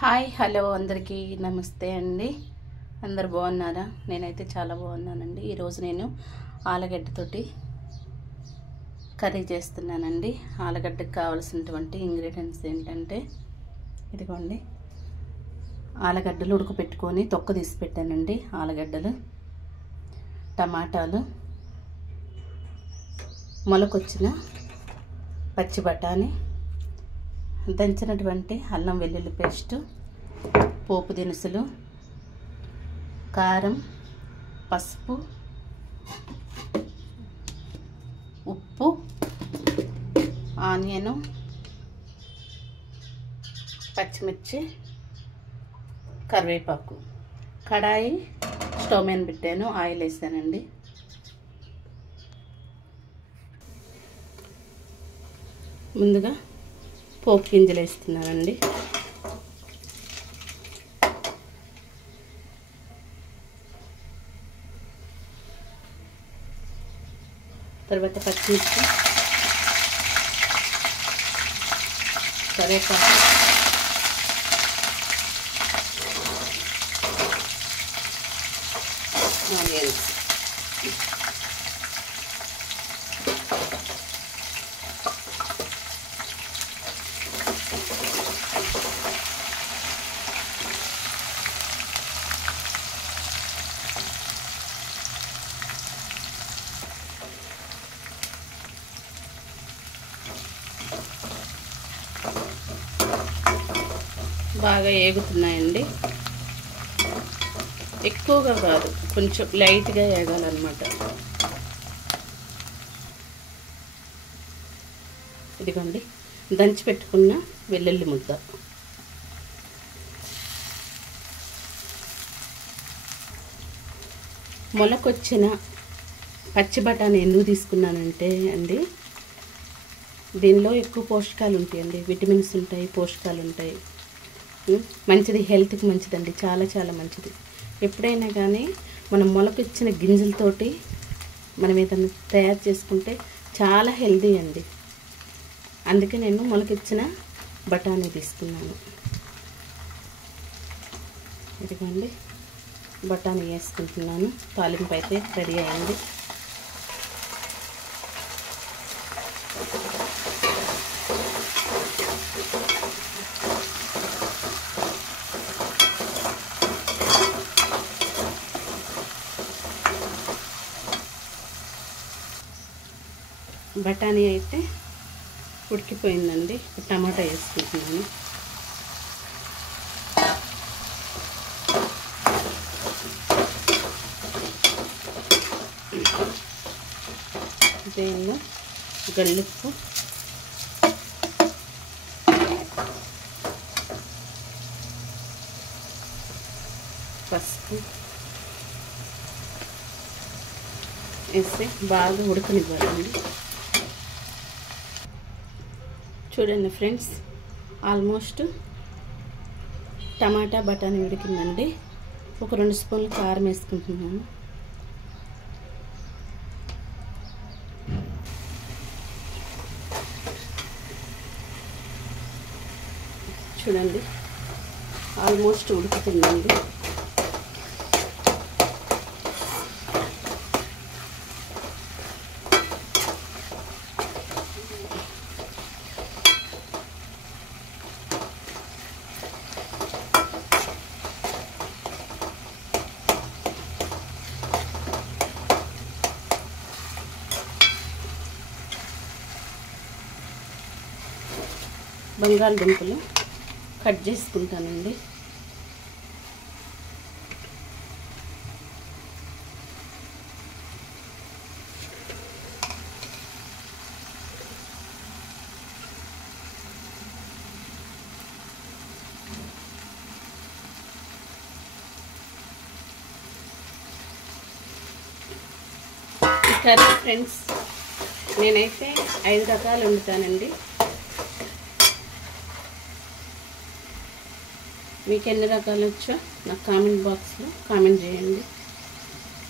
Hi hello అందరికీ నమస్తే అండి. అందరు బాగున్నారా? నేనైతే చాలా బాగున్నానండి. ఈరోజు నేను ఆలుగడ్డతోటి కర్రీ చేస్తున్నానండి. ఆలుగడ్డకు కావాల్సినటువంటి ఇంగ్రీడియంట్స్ ఏంటంటే ఇదిగోండి, ఆలుగడ్డలు ఉడకపెట్టుకొని తొక్క తీసి పెట్టానండి. ఆలుగడ్డలు, టమాటాలు, మొలకొచ్చిన పచ్చి బఠానీ, దంచినటువంటి అల్లం వెల్లుల్లి పేస్టు, పోపు దినుసులు, కారం, పసుపు, ఉప్పు, ఆనియను, పచ్చిమిర్చి, కరివేపాకు. కడాయి స్టవ్ మీద పెట్టాను, ఆయిల్ వేసానండి. ముందుగా పోపు గింజలు వేస్తున్నానండి. తర్వాత పచ్చిమిర్చి, కరివేపాకు, ఆనియన్స్. బాగా ఏగుతున్నాయండి. ఎక్కువగా కాదు, కొంచెం లైట్గా ఏగాలన్నమాట. ఇదిగోండి, దంచి పెట్టుకున్న వెల్లుల్లి ముద్ద, మొలకొచ్చిన పచ్చి బఠానీ ఎందుకు తీసుకున్నానంటే అండి, దీనిలో ఎక్కువ పోషకాలు ఉంటాయండి. విటమిన్స్ ఉంటాయి, పోషకాలు ఉంటాయి. మంచిది, హెల్త్కి మంచిదండి, చాలా చాలా మంచిది. ఎప్పుడైనా కానీ మనం మొలకొచ్చిన గింజలతోటి మనం ఏదైనా తయారు చేసుకుంటే చాలా హెల్తీ అండి. అందుకే నేను మొలకొచ్చిన బఠానీ తీసుకున్నాను. ఇదిగోండి, బఠానీ వేసుకుంటున్నాను. తాలింపు అయితే రెడీ అయింది. బఠానీ అయితే ఉడికిపోయిందండి. టమాటా వేసుకుంటున్నాను. దీనిలో గల్లుప్పు, పసుపు వేసి బాగా ఉడకనివ్వాలండి. చూడండి ఫ్రెండ్స్, ఆల్మోస్ట్ టమాటా బఠానీ ఉడికిందండి. ఒక 2 స్పూన్లు కారం వేసుకుంటున్నాను. చూడండి, ఆల్మోస్ట్ ఉడుకుతుందండి. బంగాళదుంపలు కట్ చేసుకుంటానండి. కర్రీ ఫ్రెండ్స్, నేనైతే 5 రకాలు వండుతానండి. మీకు ఎన్ని రకాలు వచ్చో నాకు కామెంట్ బాక్స్లో కామెంట్ చేయండి.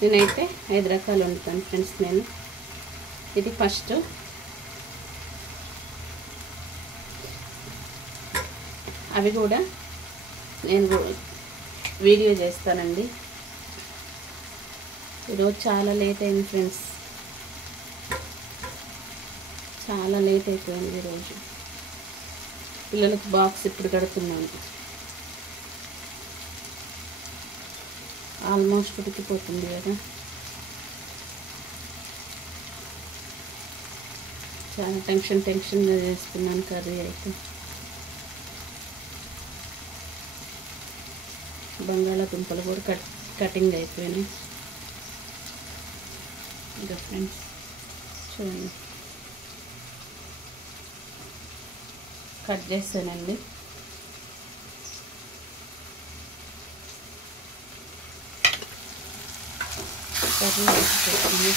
నేనైతే 5 రకాలు వండుతాను ఫ్రెండ్స్. నేను ఇది ఫస్ట్ అవి కూడా నేను వీడియో చేస్తానండి. ఈరోజు చాలా లేట్ అయింది ఫ్రెండ్స్, చాలా లేట్ అయిపోయింది ఈరోజు. పిల్లలకు బాక్స్ ఇప్పుడు కడుతున్నాను. ఆల్మోస్ట్ ఉడికిపోతుంది కదా. చాలా టెన్షన్గా చేస్తున్నాను కర్రీ అయితే. బంగాళాదుంపలు కూడా కటింగ్ అయిపోయినాయి. ఇంకా ఫ్రెండ్స్ చూడండి, కట్ చేసానండి. కర్రీ వేసుకుంటుంది.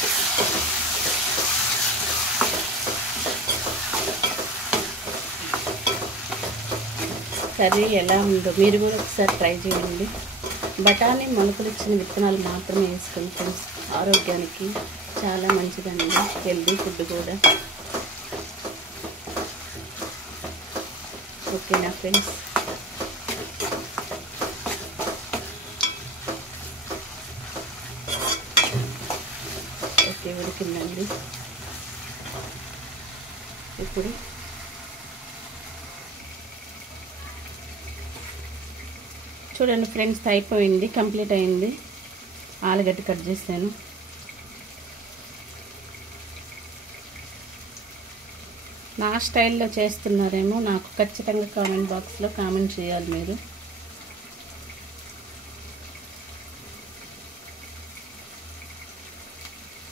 కర్రీ ఎలా ఉందో మీరు కూడా ఒకసారి ట్రై చేయండి. బఠానీ మొలకలు ఇచ్చిన విత్తనాలు మాత్రమే వేసుకోండి ఫ్రెండ్స్. ఆరోగ్యానికి చాలా మంచిదండి, హెల్దీ ఫుడ్ కూడా. ఓకేనా ఫ్రెండ్స్? ఓకే, ఉడికిందండి. ఇప్పుడు చూడండి ఫ్రెండ్స్, అయిపోయింది, కంప్లీట్ అయింది. ఆలుగడ్డ కట్ చేశాను. నా స్టైల్లో చేస్తున్నారేమో నాకు ఖచ్చితంగా కామెంట్ బాక్స్లో కామెంట్ చేయాలి మీరు.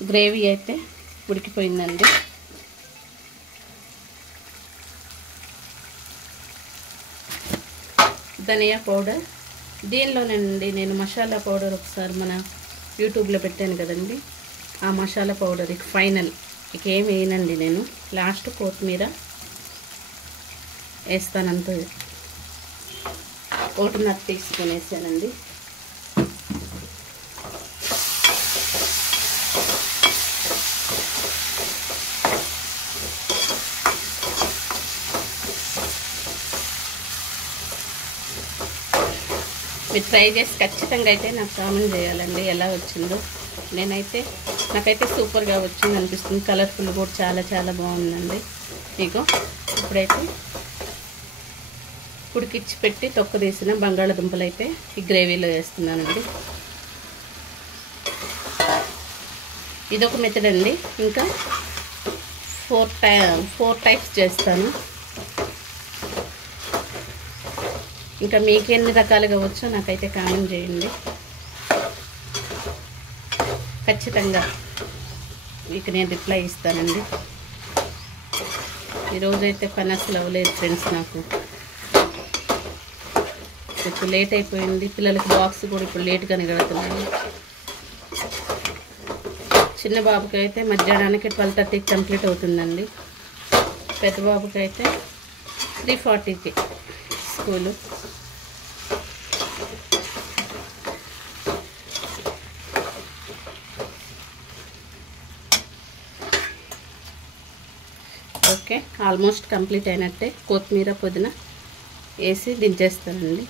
గ్రేవీ అయితే ఉడికిపోయిందండి. ధనియా పౌడర్ దీనిలోనండి. నేను మసాలా పౌడర్ ఒకసారి మన యూట్యూబ్లో పెట్టాను కదండి, ఆ మసాలా పౌడర్ ఇక ఫైనల్. ఇక ఏం వేయనండి నేను. లాస్ట్ కొత్తిమీర వేస్తానంత. 1.5 టీ స్పూన్ వేసానండి. మీరు ట్రై చేసి ఖచ్చితంగా అయితే నాకు కామెంట్ చేయాలండి ఎలా వచ్చిందో. నాకైతే సూపర్గా వచ్చింది అనిపిస్తుంది. కలర్ఫుల్ కూడా చాలా చాలా బాగుందండి. మీకు ఇప్పుడైతే ఉడికిచ్చి పెట్టి తొక్క తీసిన బంగాళాదుంపలు అయితే ఈ గ్రేవీలో వేస్తున్నానండి. ఇదొక మెథడ్ అండి. ఇంకా 4 టైప్స్ చేస్తాను. ఇంకా మీకు ఎన్ని రకాలుగా వచ్చో నాకైతే కామెంట్ చేయండి. ఖచ్చితంగా ఇక నేను రిప్లై ఇస్తానండి. ఈరోజైతే పని అసలు అవ్వలేదు ఫ్రెండ్స్. నాకు ఇప్పుడు లేట్ అయిపోయింది. పిల్లలకి బాక్స్ కూడా ఇప్పుడు లేట్గానే కడుతున్నాను. చిన్న బాబుకి అయితే మధ్యాహ్నానికి 12:30కి కంప్లీట్ అవుతుందండి. పెద్ద బాబుకి అయితే 3:40కి స్కూలు. ఓకే, ఆల్మోస్ట్ కంప్లీట్ అయినట్టే. కొత్తిమీర పుదీనా వేసి దించేస్తానండి.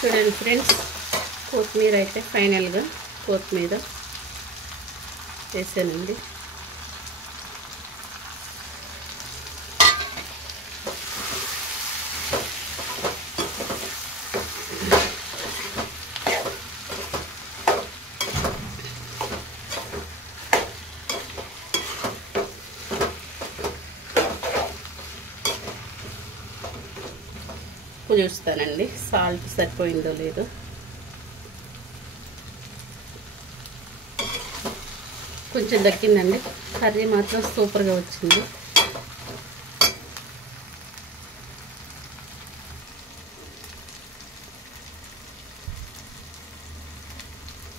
చూడండి ఫ్రెండ్స్, కొత్తిమీర అయితే ఫైనల్గా కొత్తిమీర వేసానండి. చూస్తానండి సాల్ట్ సరిపోయిందో లేదో. కొంచెం దక్కిందండి. కర్రీ మాత్రం సూపర్గా వచ్చింది.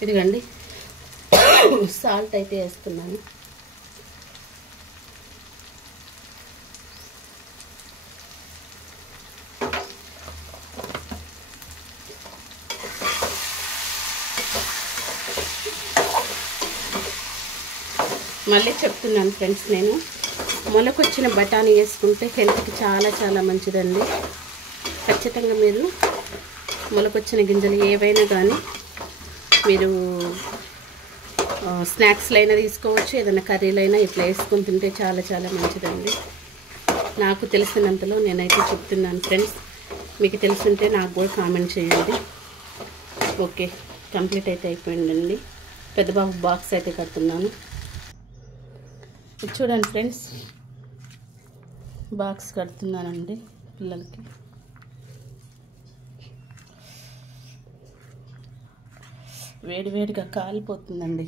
ఇదిగండి సాల్ట్ అయితే వేస్తున్నాను. మళ్ళీ చెప్తున్నాను ఫ్రెండ్స్, నేను మొలకొచ్చిన బఠానీ వేసుకుంటే హెల్త్కి చాలా చాలా మంచిదండి. ఖచ్చితంగా మీరు మొలకొచ్చిన గింజలు ఏవైనా కానీ మీరు స్నాక్స్లో అయినా తీసుకోవచ్చు, ఏదైనా కర్రీలైనా ఇట్లా వేసుకొని తింటే చాలా చాలా మంచిదండి. నాకు తెలిసినంతలో నేనైతే చెప్తున్నాను ఫ్రెండ్స్. మీకు తెలుసుంటే నాకు కూడా కామెంట్ చేయండి. ఓకే, కంప్లీట్ అయితే అయిపోయిందండి. పెద్ద బాబు బాక్స్ అయితే కడుతున్నాను. చూడండి ఫ్రెండ్స్, బాక్స్ కడుతున్నానండి పిల్లలకి. వేడివేడిగా కాలిపోతుందండి.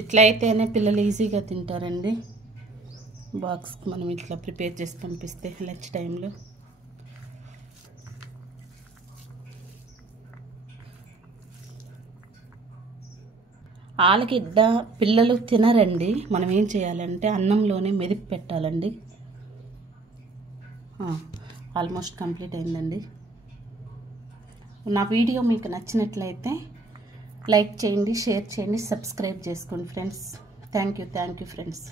ఇట్లా అయితేనే పిల్లలు ఈజీగా తింటారండి. బాక్స్కి మనం ఇట్లా ప్రిపేర్ చేసి పంపిస్తే లంచ్ టైంలో. ఆలుగడ్డ పిల్లలు తినరండి. మనం ఏం చేయాలంటే అన్నంలోనే మెదిపి పెట్టాలండి. ఆల్మోస్ట్ కంప్లీట్ అయిందండి. నా వీడియో మీకు నచ్చినట్లయితే లైక్ చేయండి, షేర్ చేయండి, సబ్స్క్రైబ్ చేసుకోండి ఫ్రెండ్స్. Thank you friends.